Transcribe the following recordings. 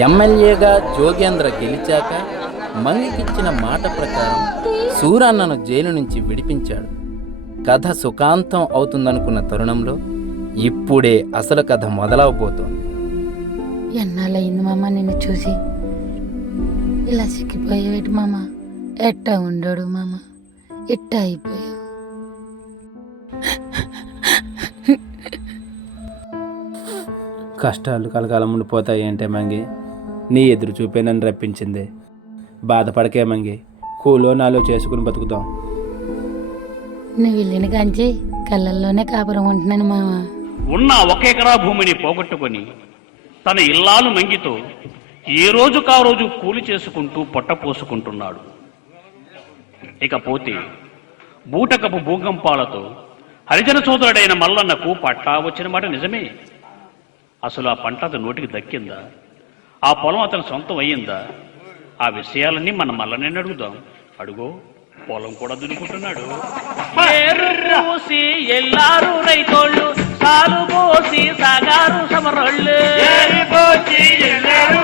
ఎమ్మెల్యేగా జోగేంద్ర గెలిచాక మంగికిచ్చిన మాట ప్రకారం సూరన్నను జైలు నుంచి విడిపించాడు. కథ సుఖాంతం అవుతుందనుకున్న తరుణంలో ఇప్పుడే అసలు కథ మొదలవబోతోంది. ఎన్నాళ్ళయింది మామ నిన్ను చూసి? ఇలా సిక్కిపోయేవేటి మామ? ఎట్టా ఉండడు మామ? ఎట్టా అయిపోయావు. కష్టాలు కలకాలం ఉండిపోతాయి అంటే మంగి? నీ ఎదురు చూపే నన్ను రప్పించింది. బాధపడకే మంగి కూలో నాలో చేసుకుని బతుకుతాం నువ్వు వెళ్ళిన కాంచి కళ్ళల్లోనే కాపురం ఉంటున్నాను మామ ఉన్న ఒక ఎకరా భూమిని పోగొట్టుకొని తన ఇల్లాలు మంగితో ఏ రోజుకా రోజు కూలి చేసుకుంటూ పొట్ట పోసుకుంటున్నాడు. ఇకపోతే బూటకపు భూకంపాలతో హరిజన సోదరుడైన మల్లన్నకు పట్టా వచ్చిన మాట నిజమే. అసలు ఆ పంట నోటికి దక్కిందా? ఆ పొలం అతని సొంతం అయ్యిందా? ఆ విషయాలన్నీ మన మల్లనే అడుగుదాం. అడుగో పొలం కూడా దున్నుకుంటున్నాడు. ఎల్లారు రైతోళ్ళు సాలు పోసి సాగారు సమరోళ్ళు. ఏరు పూసి ఎల్లారు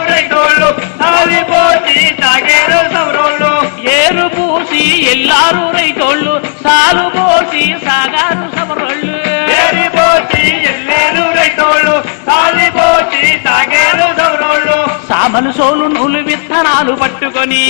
రైతోళ్ళు సాలు పోసి సాగారు సమరోళ్ళు. సామలు సోలు నూలు విత్తనాలు పట్టుకొని.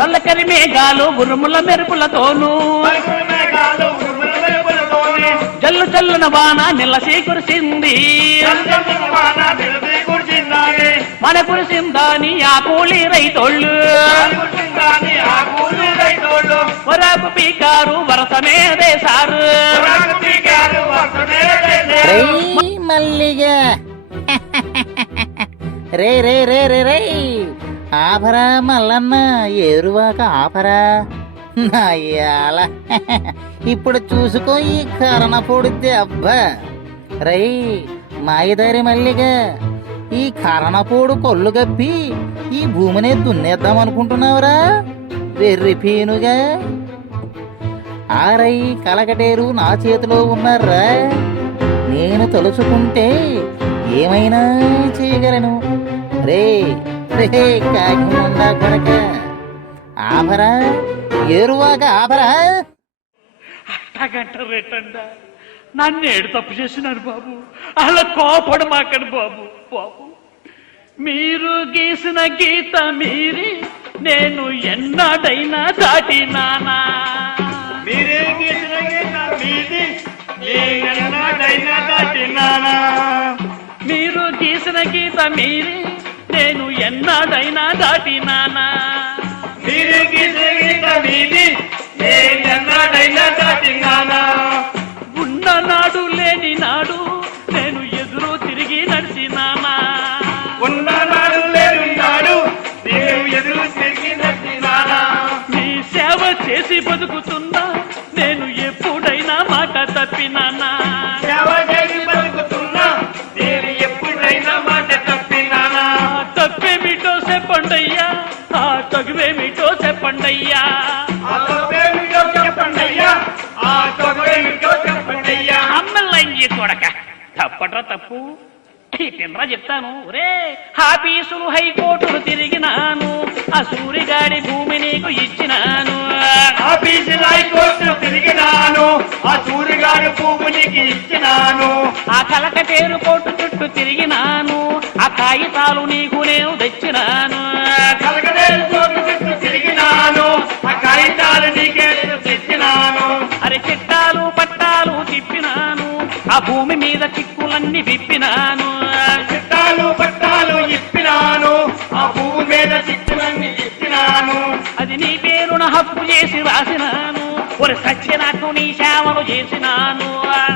తల్లకరి మేఘాలు ఉరుముల మెరుపులతోనూ. జల్లు జల్లున వాన నిలసి కురిసింది మన కురిసిందని ఆ కూలి రైతోళ్ళు. వరకు పీకారు వరస మీదేశారు రేయ్ మల్లిగా. రే రే రే రే రే. ఆపరా మల్లన్న ఏరువాక ఆపరా. అయ్యాల ఇప్పుడు చూసుకో ఈ కరణ పొడితే అబ్బా రై మాయదారి మల్లిగా. ఈ కరణపోడు కొల్లు గప్పి ఈ భూమిని దున్నేద్దాం అనుకుంటున్నావురా? వెర్రి పీనుగా. ఆరై కలకటేరు నా చేతిలో ఉన్నారా? నేను తలుచుకుంటే ఏమైనా చేయగలను. రే రే కాకిముండా కొడక. ఆభరా ఏరువాక ఆభరా. అట్టగంటారేటండ నన్ను ఏడు తప్పు చేసినారు బాబు. అలా కోపడు బాబు. బాబు మీరు గీసిన గీత మీరి నేను ఎన్నడైనా దాటినానా? మీరే గీసిన గీత మీది ఎన్నడైనా దాటినానా? మీరు గీసిన గీత మీరి నేను ఎన్నడైనా దాటినానా? మీరు గీసిన గీత మీది ఎన్నడైనా దాటినానా? తప్పట్రా తప్పు. తినరా చెప్తాను రే ఆఫీసులు హైకోర్టులు తిరిగినాను ఆ సూరిగాడి భూమి నీకు ఇచ్చినాను. ఆఫీసులు హైకోర్టులు తిరిగినాను ఆ సూరిగాడి భూమి నీకు ఇచ్చినాను. ఆ కలకటేరు కోర్టు చుట్టూ తిరిగినాను ఆ కాగితాలు నీకు నేను తెచ్చినాను. విప్పినాను. చిట్టాలు పట్టాలు ఇప్పినాను. ఆ భూమి మీద చిక్కులన్నీ ఇప్పినాను. అది నీ పేరున హక్కు చేసి రాసినాను. ఒక సత్య నాకు నీ సేవలు చేసినాను.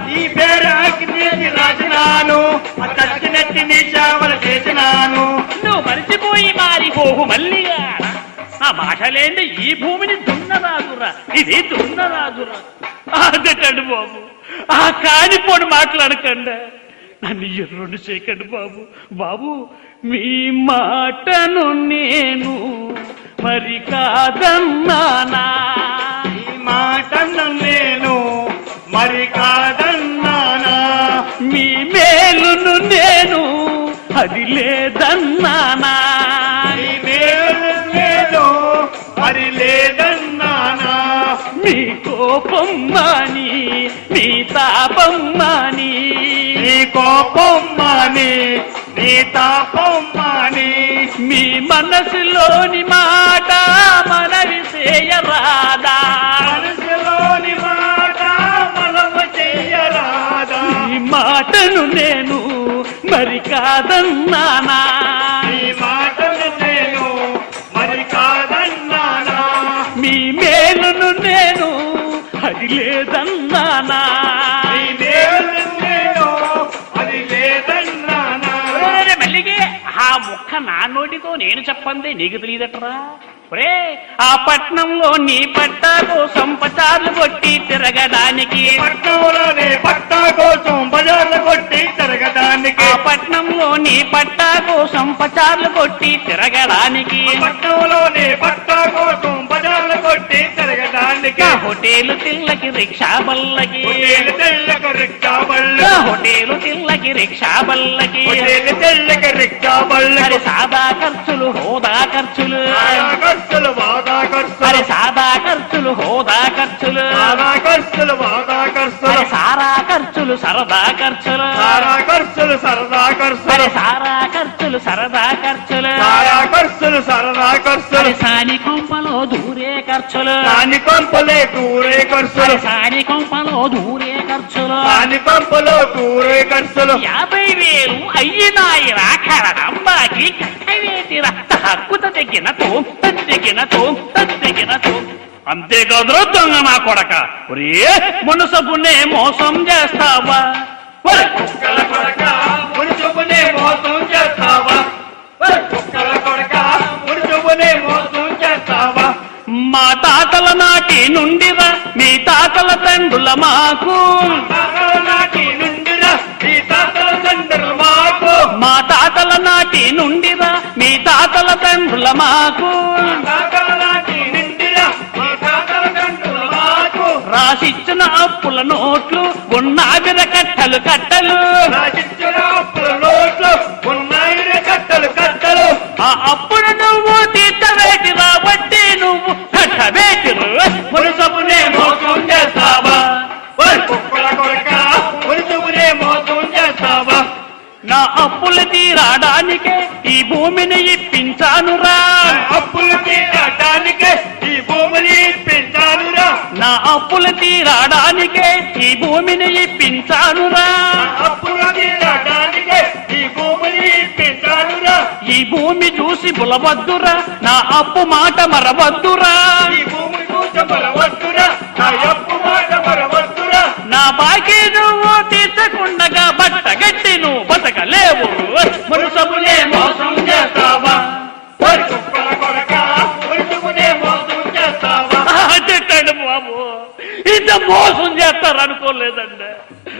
నీ పేరు హక్కు చేసి రాసినాను. ఆ సత్యనట్టి నీ సేవలు చేసినాను. నువ్వు మరిచిపోయి మారిపోవు మల్లిగా. ఆ మాట లేండి ఈ భూమిని దున్నరాజురా ఇది దున్నరాజురా అదటండి బాబు. ఆ కానిపోని మాట్లాడకండి నన్ను ఎర్రుని చేయకండి బాబు. బాబు మీ మాటను నేను మరి కాదన్నానా ఈ మాటను నేను మరి కాదన్నానా మీ మేలును నేను అది లేదన్నానా ఈ మేలు నేను మరి లేదన్నానా మీ కోపం మాని మీ తాపం మాని నీ తాపం మాని మీ మనసులోని మాట మనవి చేయరాదా? మనసులోని మాట మనము చెయ్యరాదా ఈ మాటను నేను మరి కాదన్నానా? ఈ మాటను నేను మరి కాదన్నానా? మీ మేలును నేను అది లేదన్నానా నా నోటితో నేను చెప్పందే నీకు తెలియదట్రా? ఒరే ఆ పట్నంలో నీ పట్టా కోసం పచార్లు కొట్టి తిరగడానికి. పట్టణంలోనే పట్టా కోసం బజార్లు కొట్టి తిరగడానికి. ఆ పట్నంలో నీ పట్టా కోసం పచార్లు కొట్టి తిరగడానికి. పట్టణంలోనే పట్టా కోసం కొట్టి తిరగడానికి హోటేలు తిల్లకి రిక్షా బల్లకి. హోటేలు తెల్లక రిక్షా హోటేలు తిల్లకి రిక్షా బల్లకి. హోటేలు తెల్లక రిక్షా బళ్ళు సాదా ఖర్చులు హోదా ఖర్చులు. ఖర్చులు ఖర్చులు. సాదా ఖర్చులు హోదా ఖర్చులు. సారా ఖర్చులు మరి ఖర్చులు. సారా ఖర్చులు సరదా ఖర్చులు. సారా ఖర్చులు సరదా ఖర్చులు. సారా ఖర్చులు సరదా ఖర్చులు. సారా ఖర్చులు సరదా ఖర్చులు. దాని కొంపలే కూరే ఖర్చులు. సాని కొంపలో దూరే ఖర్చులు. దాని కొంపలో కూరే ఖర్చులు. యాభై వేలు అయ్యినాయి అంబాకి కట్టవేటి రక్త హక్కుత తెగిన తోం తెగిన తోం తెగిన తోం అంతేకాదు దొంగ నా కొడక. ఒరే మునసబునే మోసం చేస్తావా? కుక్కల కొడక మోసం మా తాతల నాటి నుండిరా మీ తాతల తండ్రుల మాకు. మా తాతల నాటి నుండిరా మీ తాతల తండ్రుల మాకు. రాసిచ్చిన అప్పుల నోట్లు ఉన్నావిర కట్టలు కట్టలు. రాసిచ్చిన అప్పుల నోట్లు ఉన్నాయి కట్టలు కట్టలు. ఆ అప్పుడు భూమిని ఇప్పించానురా. అప్పులు తీరటానికే ఈ భూమిని పెంచానురా నా అప్పులు తీరాడానికే ఈ భూమిని ఇప్పించానురా. అప్పులు తీరటానికే ఈ భూమిని పెంచానురా ఈ భూమి చూసి బులవద్దురా. నా అప్పు మాట మరవద్దురా. ఈ భూమి కూర్చోబలవద్దురా నా అప్పు మాట మరవద్దురా. నా బాకీ నువ్వు తీర్చకుండగా బట్ట ఇంత మోసం చేస్తారు అనుకోలేదండి.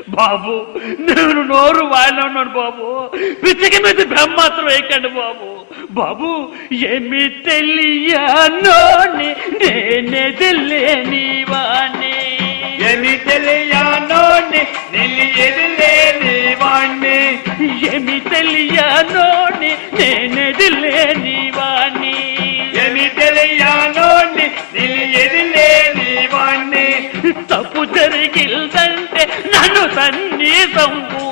బాబు నేను నోరు ఉన్నాను బాబు. పిచ్చికి మీద బ్రహ్మాత్రం వేయకండి బాబు. బాబు ఏమి తెలియనోని నేనే తెలియని వాణ్ణి. ఎని తెలియనోని నిన్ను ఎదిలేని వాణ్ణి. ఏమి తెలియనోని నేనే తెలియని వాణ్ణి. ఎని తెలియనోని నిన్ను ఎదిలేని తన్ని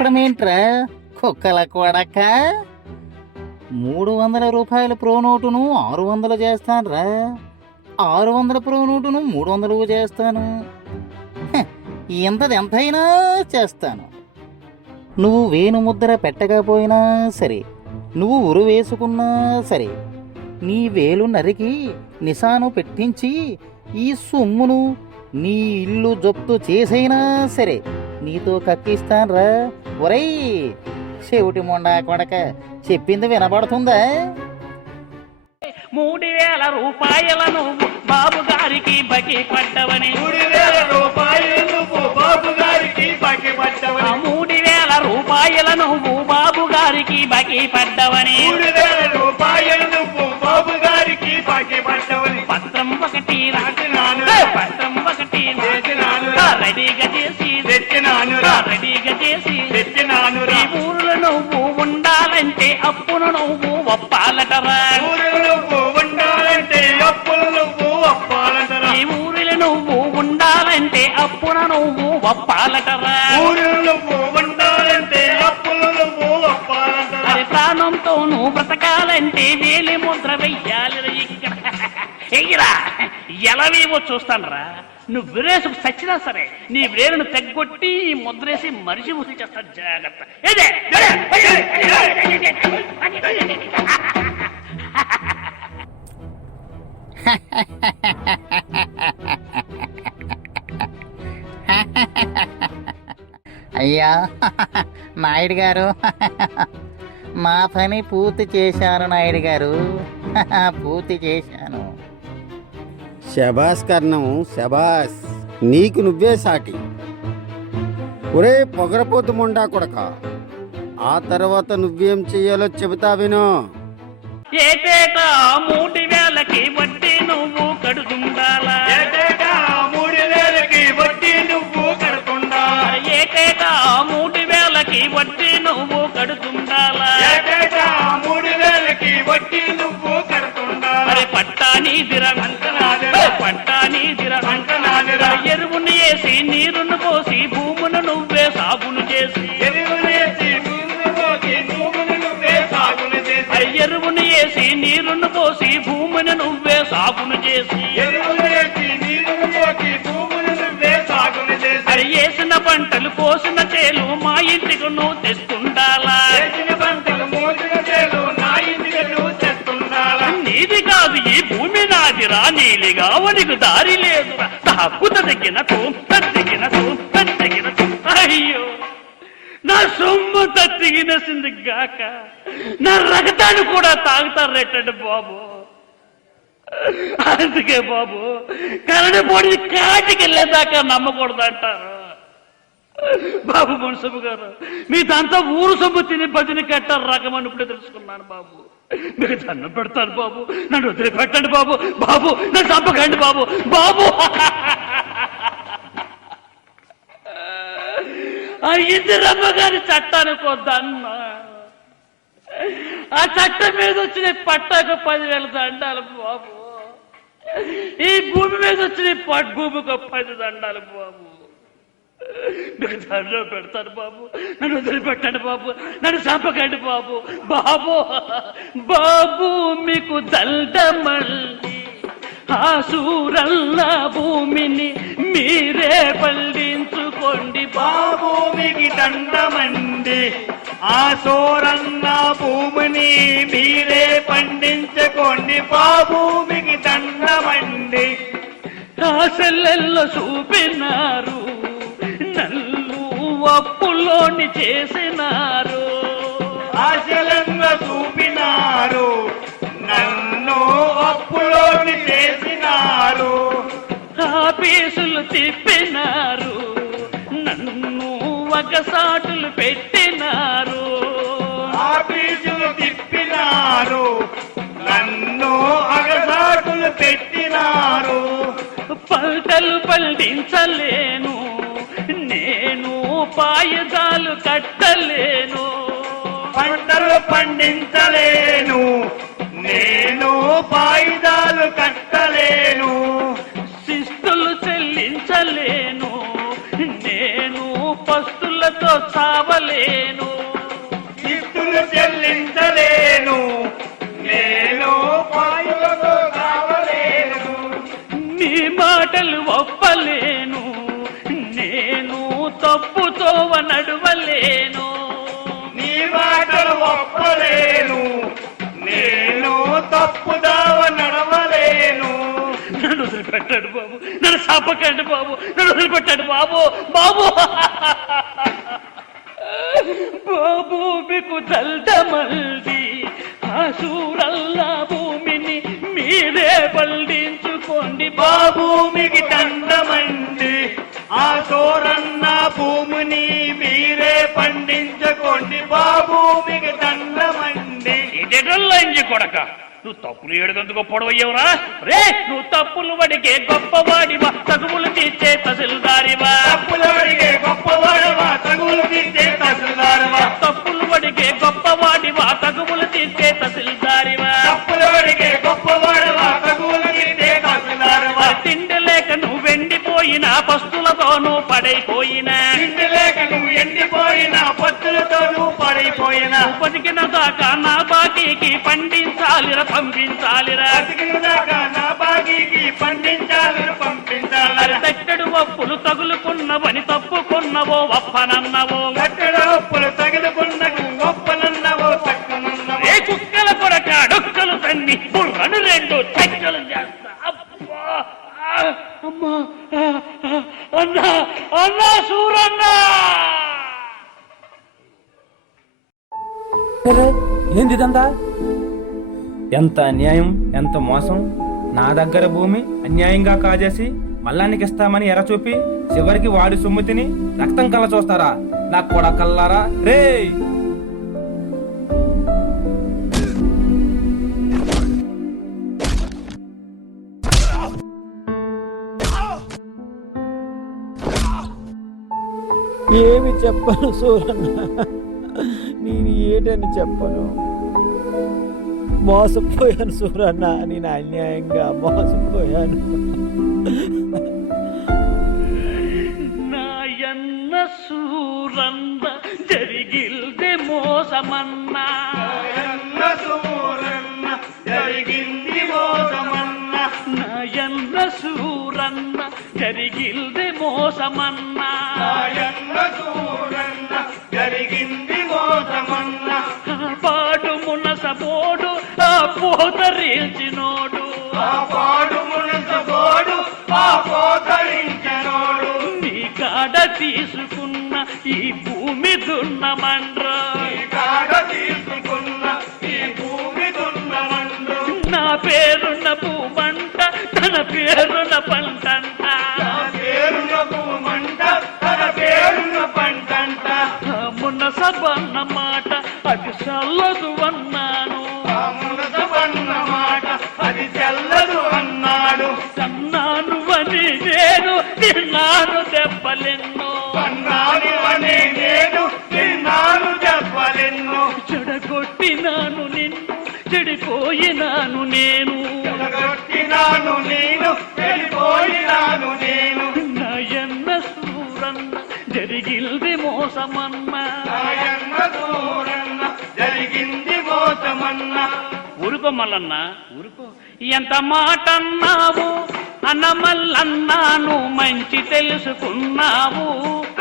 చెప్పడం ఏంట్రా? కుక్కల కొడక? మూడు వందల రూపాయల ప్రో నోటును ఆరు వందలు చేస్తానురా. ఆరు వందల ప్రో నోటును మూడు వందలు చేస్తాను. ఎంతది ఎంతైనా చేస్తాను. నువ్వు వేణు ముద్ర పెట్టకపోయినా సరే నువ్వు ఉరు వేసుకున్నా సరే నీ వేలు నరికి నిశాను పెట్టించి ఈ సొమ్మును నీ ఇల్లు జప్తు చేసైనా సరే నీతో కక్కిస్తాన్రా. ఒరేయ్ చెవిటి మొండా కొడక చెప్పింది వినపడుతుందా మూడు వేల రూపాయలను బాబు గారికి బకి పడ్డవని మూడు వేల రూపాయలు నువ్వు బాబు గారికి బాకీ ఆ పడ్డవని మూడు వేల రూపాయలను బాబు గారికి బకి పడ్డవని మూడు వేల రూపాయలు నువ్వు నువ్వు ఉండాలంటే అప్పులు నువ్వు అప్పాలంటరా ఈ ఊరిలో నువ్వు ఉండాలంటే అప్పున నువ్వు ఒప్పాలటరా. ఊరు నువ్వు ఉండాలంటే అప్పులు నువ్వు అప్పాలంటరా అది ప్రాణంతో నువ్వు బ్రతకాలంటే వేలి ముద్ర వెయ్యాలి ఇక్కడ. ఎయ్యరా ఎలవేవో చూస్తానరా. నువ్వు విరేసుకు చచ్చినా సరే నీ వేరును తెగ్గొట్టి ముద్రేసి మనిషి ముసి చేస్తాను జాగ్రత్త? అయ్యా నాయుడు గారు మా పని పూర్తి చేశాను నాయుడు గారు పూర్తి చేశాను. శబాస్ కర్ణం శబాస్ నీకు నువ్వే సాటి. ఒరే పొగరపోతు మొండా కొడక ఆ తర్వాత నువ్వేం చెయ్యాలో చెబుతా విను. ఏటేటా మూడు వేలకి వడ్డీ నువ్వు కడుతుండాలా? నువ్వు కడుతుండాలా? మూడు వేలకి వడ్డీ నువ్వు కడుతుండాలా? మరి పట్టాని దిర అంతనాదిరా. పట్టాని దిర అంతనాదిరా. ఎరువుని వేసి నీరును పోసి భూమును నువ్వే సాగును చేసి. ఎరువుని వేసి నీరును పోసి భూమిని నువ్వే సాగును చేసి. వేసిన పంటలు కోసిన చేలు మా ఇంటికి నువ్వు తెస్తుండాలా నీది కాదు ఈ భూమి నాదిరా నీలిగా నీకు దారి లేదురా నా హక్కు తగ్గిన తగ్గిన తగ్గిన అయ్యో నా సొమ్ము తగ్గినసింది గాక నా రక్తాన్ని కూడా తాగుతారేటండి బాబు. అందుకే బాబు కరడి పొడి కాటికి వెళ్ళేదాకా నమ్మకూడదు అంటారు బాబు మున్సబు గారు మీ దాంతో ఊరు సొమ్ము తిని భజన కట్టారు రకమని ఇప్పుడే తెలుసుకున్నాను బాబు. మీకు దండం పెడతాను బాబు నన్ను వదిలిపెట్టండి బాబు బాబు నన్ను చంపకండి బాబు బాబు. ఆ రమ్మగారి గారి చట్టానికి వద్దన్న. ఆ చట్టం మీద వచ్చిన పట్టాకు పదివేల దండాలు బాబు. ఈ భూమి మీద వచ్చిన పట్ భూమికి పది దండాలు బాబు. మీకు దండం పెడతాను బాబు. నన్ను వదిలిపెట్టండి బాబు. నన్ను చంపకండి బాబు. బాబు బాబు మీకు దండమల్లి ఆ సూరల్ల భూమిని మీరే పండించుకోండి బాబు. భూమికి దండమండి. ఆ సోరన్న భూమిని మీరే పండించుకోండి భూమికి దండమండి. ఆశలెల్లో చూపినారు అప్పులోని చేసినారు? ఆశలంగా చూపినారు? నన్ను అప్పులోని చేసినారు. ఆఫీసులు తిప్పినారు. నన్ను ఒకసాటులు పెట్టినారు. ఆఫీసులు తిప్పినారు. నన్ను అగసాటులు పెట్టినారు. పంటలు పండించలేను పాయుధాలు కట్టలేను. పంటలు పండించలేను. నేను వాయిదాలు కట్టలేను. తప్పుతో నడవలేను. నీ మాటలు ఒప్పలేను. నేను తప్పుదావ నడవలేను. నన్ను వదిలిపెట్టాడు బాబు. నన్ను సాపకండి బాబు. నన్ను వదిలిపెట్టాడు బాబు. బాబు. బాబు మీకు దల్దమల్ది ఆ సూరల్లా భూమిని మీరే పండించుకోండి బాబు. భూమికి దండమండి. ఆ సోరన్న భూమిని మీరే పండించుకోండి బాభూమికి దండమండి. ఇదేటల్లా ఇంజి కొడక? నువ్వు తప్పులు ఏడుగందుకు గొప్పడవయ్యవురా రే నువ్వు తప్పులు వడికే గొప్పవాడివా తగుములు తీర్చే తసిల్దారివా తప్పులు అడిగే గొప్పవాడవా తగులు తీసే తహసీల్దారవా? తప్పులు వడికే గొప్పవాడివా తగుములు తీర్చే తసిల్దారివా తప్పులు అడిగే గొప్పవాడవా తగులు తీసే తహసీల్దారవా? తిండి లేక నువ్వు వెండిపోయిన పస్తులతోనూ పడైపోయినా. ఇంటి లేక నువ్వు ఎండిపోయిన పత్తులతో నువ్వు పడిపోయిన. బతికిన దాకా నా బాకీకి పండించాలిరా పంపించాలిరా. బతికిన దాకా నా మరి పంపించాలని తట్టెడు ఒప్పులు తగులుకున్నవని తప్పుకున్నవో వప్పనన్నవో. కట్టడ ఒప్పులు తగులుకున్నకు గొప్పనన్నవో తక్కువనన్నవో. ఏ కుక్కల కొరక డొక్కలు తన్ని బుర్రను రెండు చెక్కలు చేస్తా. అమ్మా అన్నా అన్నా సూరన్నా! ఏంది ఇదంతా ఎంత అన్యాయం ఎంత మోసం? నా దగ్గర భూమి అన్యాయంగా కాజేసి మల్లానికి ఇస్తామని ఎర చూపి చివరికి వాడి సొమ్ము తిని రక్తం కళ్ళ చూస్తారా? నా కొడకల్లారా? రే ఏమి చెప్పను సూరన్న? నేను ఏటని చెప్పను? మోసపోయాను సూరన్న నేను అన్యాయంగా మోసపోయాను. నాయన్న సూరన్న జరిగిల్దే మోసమన్నా. సూరన్న జరిగింది మోసమన్న నాయన్న సూరన్న జరిగిల్దే మోసమన్నా. ఆ పోతరీచినోడు ఆ పాడు మునసబోడు ఆ పోతరించనోడు. నీ కాడ తీసుకున్న ఈ భూమి దున్నమండ్రా. కాడ తీసుకున్న ఈ భూమి దున్నమండు నా పేరున్న భూమంట తన పేరున్న పంటంట. నా పేరున భూమంట తన పేరున పంటంట. మునసబన్న మాట అది చల్లదు. దెబ్బలెన్నో అన్నాడు అనే నేను చెడగొట్టినాను నిన్ను చెడిపోయినాను నేను. చెడగొట్టినాను నేను వెళ్ళిపోయినాను నేను. నాయన్న సూరన్న జరిగిల్ది మోసమన్నా. నాయన్న దూరన్న జరిగింది మోసమన్న. ఊరుకో మల్లన్న ఊరుకో. ఎంత మాట అన్నావు అన్నమల్లన్నాను మంచి తెలుసుకున్నావు.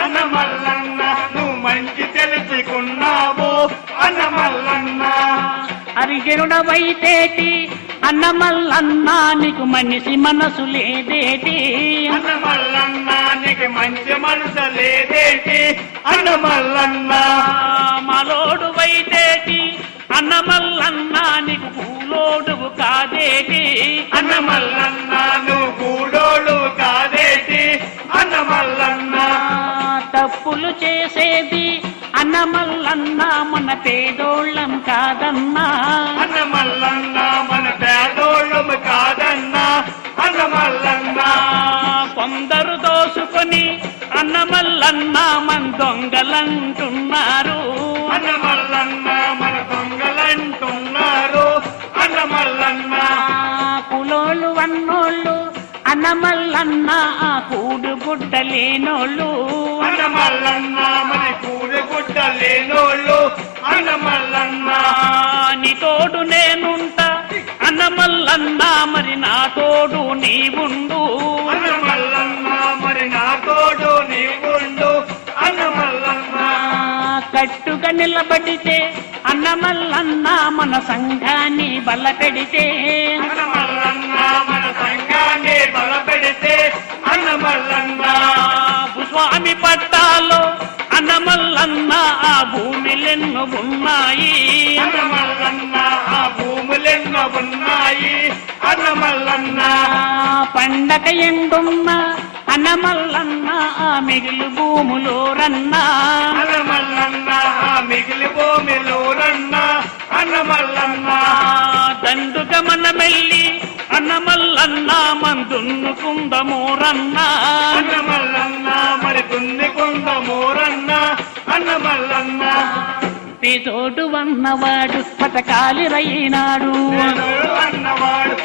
అన్న మల్లన్న నువ్వు మంచి తెలుసుకున్నావు. అన్న మల్లన్న అరిగెరుడవైతేటి అన్నమల్లన్నా నీకు మనిషి మనసు లేదేటి? అన్న మల్లన్న నీకు మంచి మనసు లేదేటి? అన్న మల్లన్న మలోడు వైతేటి అన్నమల్లన్నా నీకు పూలోడు కాదేటి? అన్న మల్లన్న నువ్వు గూడోడు కాదేటి? అన్న మల్లన్న తప్పులు చేసేది అన్నమల్లన్నా మన పేదోళ్ళం కాదన్నా. అన్న మల్లన్న మన పేదోళ్ళము కాదన్నా. అన్న మల్లన్న కొందరు దోసుకొని అన్నమల్లన్నా మన దొంగలంటున్నారు. వన్నోళ్ళు అన్నమల్లన్న కూడు గుడ్డ లేనోళ్ళు అన్న మల్లన్న మరి కూడి గుడ్డ లేనోళ్ళు అన్న మల్లన్న నీ తోడు నేనుంటా. అన్నమల్లన్న మరి నా తోడు నీవుండు. అన్న మల్లన్న మరి నా తోడు నీవుండు. అన్న మల్లన్న కట్టుగా నిలబడితే అన్నమల్లన్న మన సంఘాన్ని బలపెడితే. అన్న అన్న మల్లన్న స్వామి పట్టాలో అన్నమల్లన్న ఆ భూమిలెన్నో ఉన్నాయి. అన్న మల్లన్న ఆ భూములెన్నో ఉన్నాయి. అన్న మల్లన్న పండగ ఎండున్న అన్నమల్లన్న ఆ మిగులు భూములో రన్నా అన్న మల్లన్న ఆ మిగిలి భూమిలోనన్న అన్న మల్లన్న దండుగా మనమెల్లి అన్నమల్లన్న మందున్నుకుందమో రన్నా అన్న మల్లన్న మరి కుంది కుంద మోరన్న అన్న మల్లన్న నీ తోడు వన్నవాడు పటకాలి రైనాడు అన్నవాడు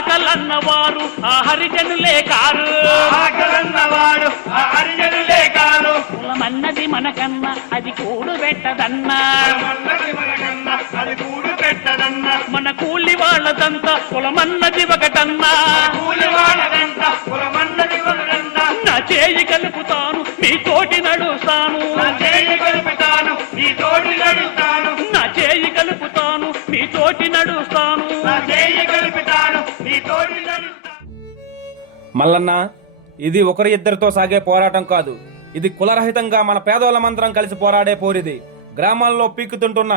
ఆకలన్నవారు ఆ హరిజనులే కారు. ఆకలన్నవాడు ఆ హరిజనులే కాదు కులమన్నది మనకన్నా అది కూడు పెట్టదన్నా. అది కూడు పెట్టదన్న. మన కూలి వాళ్ళదంతా కులమన్నది ఒకటన్నా. కూలి వాడదంట కులమన్నది ఒకడంట నా చేయి కలుపుతాను మీ తోటి నడుస్తాను. నా చేయి కలుపుతాను నీ తోటి నడుస్తాను. నా చేయి కలుపుతాను మీ తోటి నడుస్తాను. నా చేయి కలుపుతాను. మల్లన్న ఇది ఒకరి ఇద్దరితో సాగే పోరాటం కాదు. ఇది కులరహితంగా మన పేదోళ్ళమందరం కలిసి పోరాడే పోరిది. గ్రామాల్లో పీక్కుతుంటున్న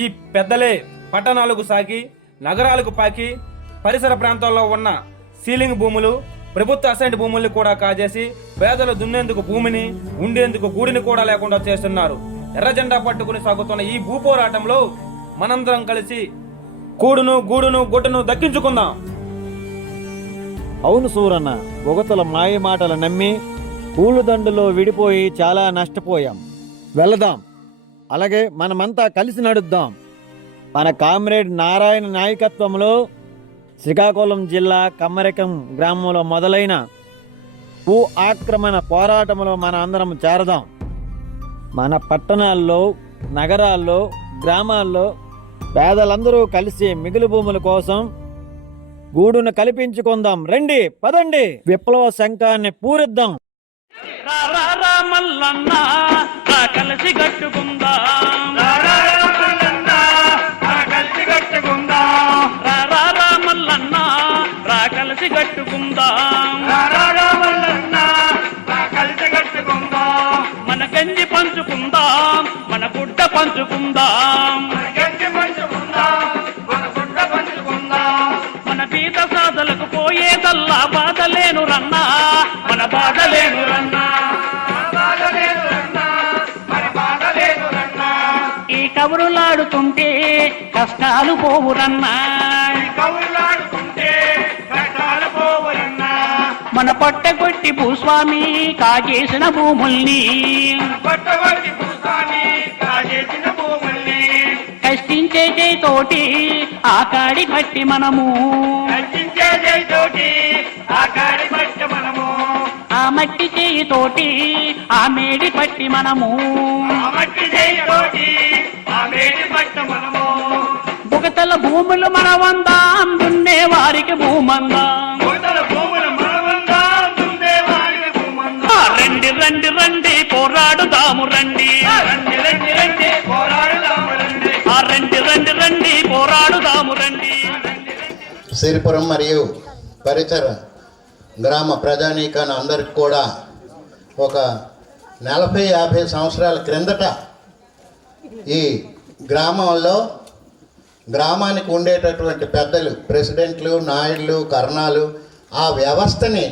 ఈ పెద్దలే పట్టణాలకు సాగి నగరాలకు పాకి పరిసర ప్రాంతాల్లో ఉన్న సీలింగ్ భూములు ప్రభుత్వ అసెంట్ భూముల్ని కూడా కాజేసి పేదలు దున్నేందుకు భూమిని ఉండేందుకు గూడిని కూడా లేకుండా చేస్తున్నారు. ఎర్ర జెండా పట్టుకుని సాగుతున్న ఈ భూ పోరాటంలో మనందరం కలిసి కూడును గూడును గుడ్డను దక్కించుకుందాం. అవును సూరన్న పొగతల మాయ మాటలు నమ్మి పూలుదండులో విడిపోయి చాలా నష్టపోయాం. వెళదాం. అలాగే మనమంతా కలిసి నడుద్దాం. మన కామ్రేడ్ నారాయణ నాయకత్వంలో శ్రీకాకుళం జిల్లా కమ్మరికం గ్రామంలో మొదలైన భూ ఆక్రమణ పోరాటంలో మన అందరం చేరదాం. మన పట్టణాల్లో నగరాల్లో గ్రామాల్లో పేదలందరూ కలిసి మిగులు భూముల కోసం గూడును కల్పించుకుందాం. రండి పదండి. విప్లవ శంఖాన్ని పూరిద్దాం. రా రా రా మల్లన్న రా కలిసి కట్టుకుందాం. రా రా రా మల్లన్న, ఆ కలిసి కట్టుకుందాం. రా రా రా మల్లన్న రా కలిసి కట్టుకుందాం. రా రా రా మల్లన్న, ఆ కలిసి కట్టుకుందాం. మన గంజి పంచుకుందాం మన గుడ్డ పంచుకుందాం. కబురులాడుతుంటే కష్టాలు పోవురన్నా. కౌలాడుకుంటే కష్టాలు పోవురన్నా మన పొట్టగొట్టి భూస్వామి కాజేసిన భూముల్ని. పట్టవల్లి భూతాన్ని కాజేసిన భూముల్ని కష్టించే తోటి ఆకాడి బట్టి పట్టి మనము. ఆ మనము ఆ మట్టి చేయి తోటి ఆ మేడి పట్టి మనము ఆ మట్టి జైతోటి మనము. బుగతల భూములు మనవందాం దున్నే వారికి భూమందాం. రండి రండి రండి పోరాడుదాము రండి. రండి రండి రండి పోరాడుదాము రండి. రండి రండి రండి పోరాడుదాము రండి. సిరిపురం మరియు పరిసర గ్రామ ప్రజానీకాన్ని అందరికి కూడా ఒక నలభై యాభై సంవత్సరాల క్రిందట ఈ గ్రామంలో గ్రామానికి ఉండేటటువంటి పెద్దలు ప్రెసిడెంట్లు నాయుళ్ళు కర్ణాలు ఆ వ్యవస్థని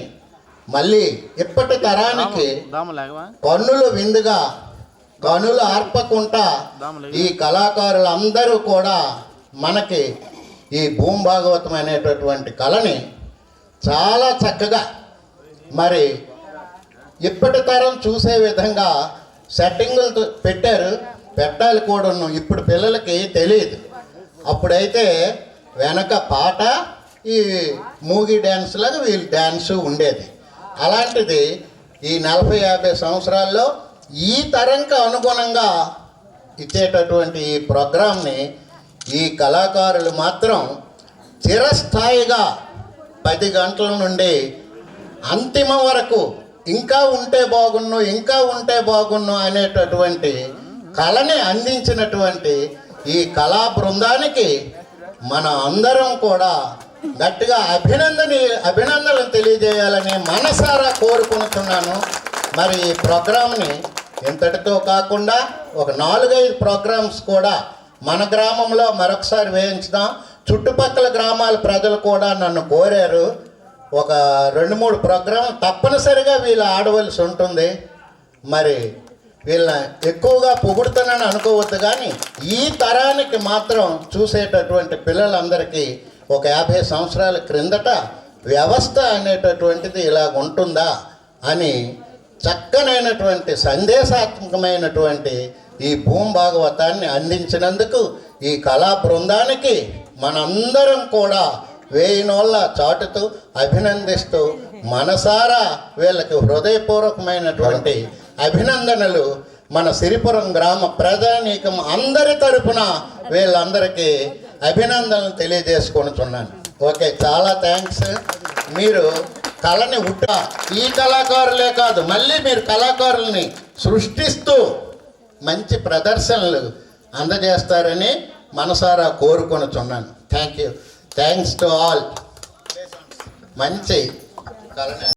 మళ్ళీ ఇప్పటి తరానికి కన్నులు విందుగా కనులు ఆర్పకుండా ఈ కళాకారులందరూ కూడా మనకి ఈ భూమి భాగవతం అనేటటువంటి కళని చాలా చక్కగా మరి ఇప్పటి తరం చూసే విధంగా సెట్టింగులు పెట్టారు. పెట్టాలి కూడాను ఇప్పుడు పిల్లలకి తెలియదు అప్పుడైతే వెనక పాట ఈ మూగీ డ్యాన్స్ లాగా వీళ్ళు డ్యాన్స్ ఉండేది. అలాంటిది ఈ నలభై యాభై సంవత్సరాల్లో ఈ తరంకి అనుగుణంగా ఇచ్చేటటువంటి ఈ ప్రోగ్రామ్ని ఈ కళాకారులు మాత్రం చిరస్థాయిగా పది గంటల నుండి అంతిమం వరకు ఇంకా ఉంటే బాగున్ను ఇంకా ఉంటే బాగున్ను అనేటటువంటి కళని అందించినటువంటి ఈ కళా బృందానికి మన అందరం కూడా గట్టిగా అభినందని అభినందనలు తెలియజేయాలని మనసారా కోరుకుంటున్నాను. మరి ఈ ప్రోగ్రామ్ని ఇంతటితో కాకుండా ఒక నాలుగైదు ప్రోగ్రామ్స్ కూడా మన గ్రామంలో మరొకసారి వేయించుదాం. చుట్టుపక్కల గ్రామాల ప్రజలు కూడా నన్ను కోరారు. ఒక రెండు మూడు ప్రోగ్రాం తప్పనిసరిగా వీళ్ళు ఆడవలసి ఉంటుంది. మరి వీళ్ళ ఎక్కువగా పొగుడుతానని అనుకోవద్దు కానీ ఈ తరానికి మాత్రం చూసేటటువంటి పిల్లలందరికీ ఒక యాభై సంవత్సరాల క్రిందట వ్యవస్థ అనేటటువంటిది ఇలాగ ఉంటుందా అని చక్కనైనటువంటి సందేశాత్మకమైనటువంటి ఈ భూమి భాగవతాన్ని అందించినందుకు ఈ కళా బృందానికి మనందరం కూడా వేయినోళ్ళ చాటుతూ అభినందిస్తూ మనసారా వీళ్ళకి హృదయపూర్వకమైనటువంటి అభినందనలు. మన సిరిపురం గ్రామ ప్రజానీకం అందరి తరపున వీళ్ళందరికీ అభినందనలు తెలియజేసుకొనిచున్నాను. ఓకే చాలా థ్యాంక్స్. మీరు కళని ఉట్ట ఈ కళాకారులే కాదు మళ్ళీ మీరు కళాకారుల్ని సృష్టిస్తూ మంచి ప్రదర్శనలు అందజేస్తారని మనసారా కోరుకొనుచున్నాను. Thank you thanks to all మంచి కళని